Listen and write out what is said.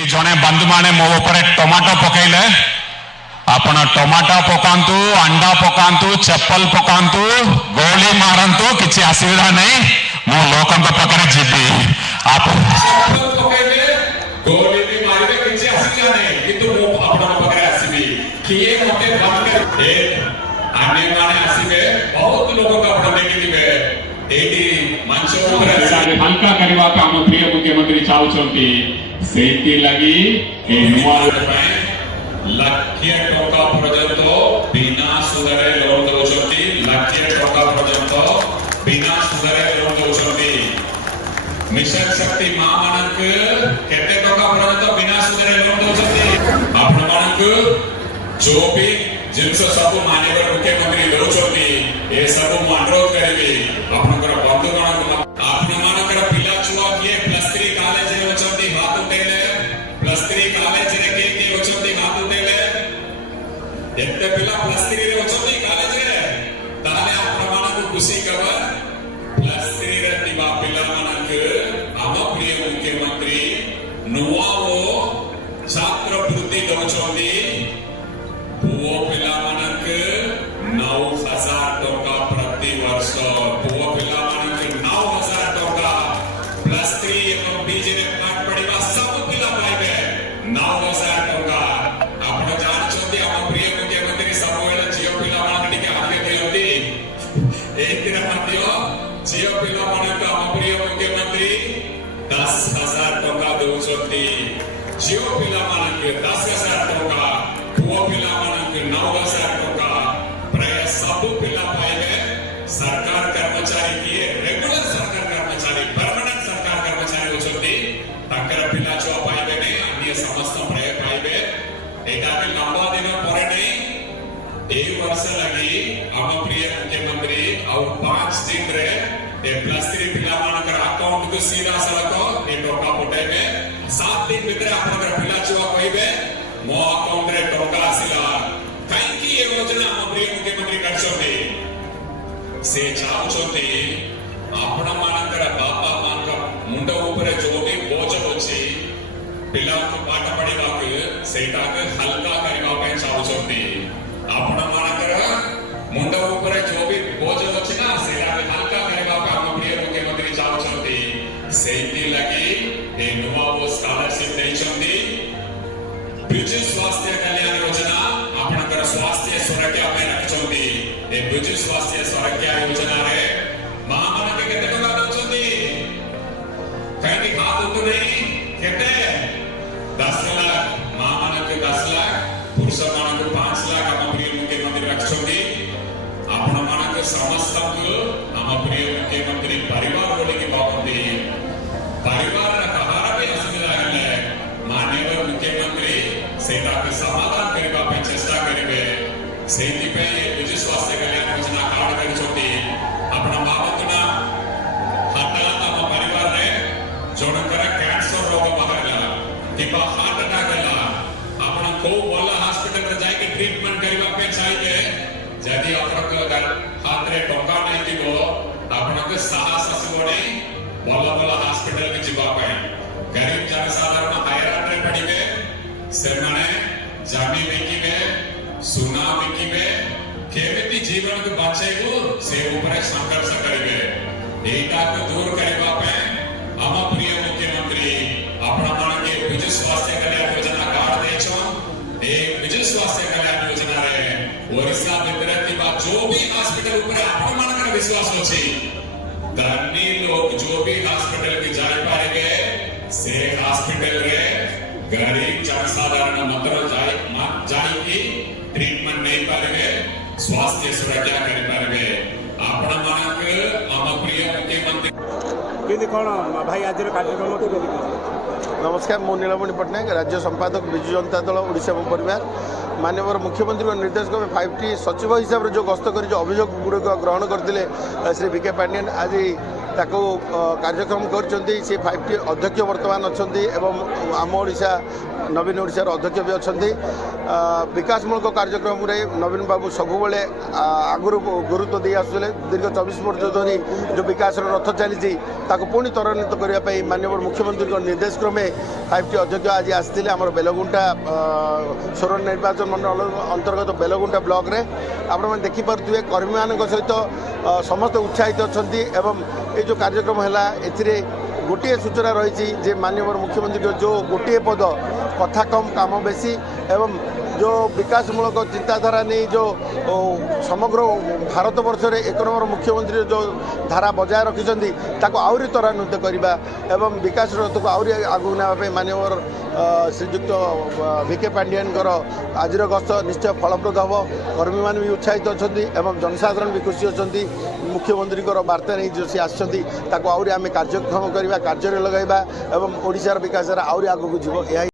ଏଠି ଜଣେ ବନ୍ଧୁ ମାନେ ମୋ ଉପରେ ଟମାଟୋ ପକେଇଲେ ଆପଣ ଟମାଟୋ ପକାନ୍ତୁ अंडा ପକାନ୍ତୁ ଚପଲ ପକାନ୍ତୁ ଗୋଳି ମାରନ୍ତୁ କିଛି ଅସୁବିଧା ନାହିଁ ମୁଁ ଲୋକଙ୍କ ପାଖରେ ଯିବି ଆପଣ ପକେଇବେ ଗୋଳି ବି ମାରିବେ କିଛି ଅସୁବିଧା ନାହିଁ କିନ୍ତୁ ମୁଁ ଆପଣଙ୍କ ପାଖରେ ଆସିବି କିଏ ମତେ ବନ୍ଦ ଏ ଆମେ ମାନେ ଆସିବେ ବହୁତ ଲୋକଙ୍କୁ ଆପଣ ଦେଖିଥିବେ ଏଇଠି मंच ଉପରେ हल्का करवा काम प्रिय मुख्यमंत्री चाहते से लगी लक्ष्य टका पर्यंत बिना सुधरे लोन दौरान लक्ष्य टका पर्यंत बिना सुधरे लोन दौरान मिशन शक्ति मां मानक केते टका पर्यंत बिना सुधरे लोन दौरान आपण मानक जो भी जिनसे सब माननीय मुख्यमंत्री दौरान ए सब मु अनुरोध करेबी आपनकर बंधुगण आपण मानकर पिला छुआ किए +3 कॉलेज रे होचंती हाथ उठेले +3 कॉलेज रे के होचंती हाथ उठेले एते पिला +3 रे होचंती कॉलेज रे ताले आपण मानक खुशी खबर +3 रे दिबा पिला मानक आम प्रिय मुख्यमंत्री नुआओ छात्र वृत्ति दौचंती पुओ पिला मानक 9000 टका प्रति वर्ष पुओ पिला मानक 9000 टका +3 एवं बीजे रे पाठ पढ़िबा सब पिला पाइबे 9000 टका आपण जान छथि हम प्रिय मुख्यमंत्री सबवेले जियो पिला मानक टिके आगे दियंती एक दिन मध्य जियो पिला मानक हम प्रिय मुख्यमंत्री 10000 टका दउछथि जियो पिला मानक 10000 टका पुओ पिला मानक 9000 टका प्राय सब पिला पाइबे सरकार कर्मचारी किए रेगुलर सरकार कर्मचारी परमानेंट सरकार कर्मचारी होचंती ताकर पिला छुआ पाइबे ने अन्य समस्त प्राय पाइबे एटा के लंबा दिन परे नहीं ए वर्ष लगी हम प्रिय मुख्यमंत्री और 5 दिन रे ए +3 पिला मानकर अकाउंट को सीधा सड़क ए टका पटेबे 7 दिन भीतर आपनकर पिला छुआ कहिबे मो अकाउंट रे टका आसिला काई की ए योजना हम प्रिय मुख्यमंत्री करछोती से चाहते आपण मानकर बापा मान मुंड ऊपर जो भी बोझ होची पिला को पाठ पढ़िबा के सेटा के हल्का करबा पे चाहते आपण मानकर मुंड ऊपर जो भी बोझ होची ना सेटा के हल्का करबा पे हम प्रिय मुख्यमंत्री चाहते सेति लगी ए नुवा वो स्कॉलरशिप देचंदी बिजु स्वास्थ्य कल्याण योजना आपनकर स्वास्थ्य सुरक्षा पे रखचंदी ए बिजु स्वास्थ्य सुरक्षा योजना रे महामना के केते टका दउचंदी काई हाथ उठ नहीं केते 10 लाख महामना के 10 लाख पुरुष मान के 5 लाख हम प्रिय मुख्यमंत्री रखचंदी आपण मान के समस्त को हम प्रिय मुख्यमंत्री परिवार बोले के बाबंदी परिवार रा कहारा पे असुविधा है माननीय मुख्यमंत्री सेटा के समाधान करबा पे चेष्टा करिवे सेति पे बिजु स्वास्थ्य कल्याण योजना कार्ड करि छोटी अपना बाबतुना हटा हम परिवार रे जोनकर कैंसर रोग बाहरला किबा हार्ट अटैक हला अपना को वाला हॉस्पिटल रे जाके ट्रीटमेंट करबा पे चाहिए जदी आपन हाथ रे टका नहीं दिबो आपन के साहस असबो नहीं वाला वाला हॉस्पिटल के जिबा पे गरीब जनसाधारण हैरान रे पड़िबे से माने जामी बेकिबे सुना बेकिबे केमिति जीवन को बचाइबो से ऊपर संघर्ष करिबे एटा को दूर करबा पे हम प्रिय मुख्यमंत्री अपना मान के बिजु स्वास्थ्य कल्याण योजना कार्ड देछो ए बिजु स्वास्थ्य कल्याण योजना रे ओरिसा भितर तिबा जो भी हॉस्पिटल ऊपर आपण मानकर विश्वास होछि धनी लोग जो भी हॉस्पिटल के जाय पारेगे से हॉस्पिटल रे गरीब जनसाधारण मात्र जाई की ट्रीटमेंट नहीं पारे स्वास्थ्य सुरक्षा कर पारे आपण मानक हम प्रिय मुख्यमंत्री केदी कोन भाई आज कार्यक्रम केदी नमस्कार मो नीलमणि पट्टनायक राज्य संपादक विजु जनता दल ओडिशा परिवार माननीय मुख्यमंत्री निर्देश को 5T सचिव हिसाब से जो गस्त कर अभियोग गुड़िक ग्रहण करते श्री विके पांडियन आज ତାକୁ କାର୍ଯ୍ୟକ୍ରମ କରିଛନ୍ତି। ସେ 5T ଅଧ୍ୟକ୍ଷ ବର୍ତ୍ତମାନ ଅଛନ୍ତି ଏବଂ ଆମ ଓଡ଼ିଶା ନବୀନ ଓଡ଼ିଶାର ଅଧ୍ୟକ୍ଷ ବି ଅଛନ୍ତି। ବିକାଶମୂଳକ କାର୍ଯ୍ୟକ୍ରମରେ ନବୀନ ବାବୁ ସବୁବେଳେ ଆଗରୁ ଗୁରୁତ୍ୱ ଦେଇ ଆସୁଥିଲେ। ଦୀର୍ଘ 24 ବର୍ଷ ଧରି ଯେଉଁ ବିକାଶର ରଥ ଚାଲିଛି ତାକୁ ପୁଣି ତ୍ୱରାନ୍ୱିତ କରିବା ପାଇଁ ମାନ୍ୟବର ମୁଖ୍ୟମନ୍ତ୍ରୀଙ୍କ ନିର୍ଦ୍ଦେଶ କ୍ରମେ 5T ଅଧ୍ୟକ୍ଷ ଆଜି ଆସିଥିଲେ ଆମର ବେଲଗୁଣ୍ଟା ସୋର ନିର୍ବାଚନ ମଣ୍ଡଳ ଅନ୍ତର୍ଗତ ବେଲଗୁଣ୍ଟା ବ୍ଲକରେ। ଆପଣମାନେ ଦେଖିପାରୁଥିବେ କର୍ମୀମାନଙ୍କ ସହିତ ସମସ୍ତେ ଉତ୍ସାହିତ ଅଛନ୍ତି ଏବଂ এই ଯେଉଁ କାର୍ଯ୍ୟକ୍ରମ ହେଲା ଏଥିରେ ଗୋଟିଏ ସୂଚନା ରହିଛି ଯେ ମାନ୍ୟବର ମୁଖ୍ୟମନ୍ତ୍ରୀଙ୍କ ଯେଉଁ ଗୋଟିଏ ପଦ କଥା କମ୍ କାମ ବେଶୀ ଏବଂ जो विकासमूलक चिंताधारा नहीं जो समग्र भारत वर्ष में 1 नंबर मुख्यमंत्री जो धारा बजाय रखिंट आहरी त्वरान्वित करवा एवं विकास रथ को आहरी आगू नापी मानवर श्रीजुक्त VK पांडियन आज गस्त निश्चय फलप्रद हम। कर्मी मान भी उत्साहित अच्छा जनसाधारण भी खुशी अच्छा मुख्यमंत्री वार्ता नहीं जो सी आसमें आम कार्यक्षम करवा कार्य लगाइबा एवं ओडिशार विकास आहरी आगू जीव।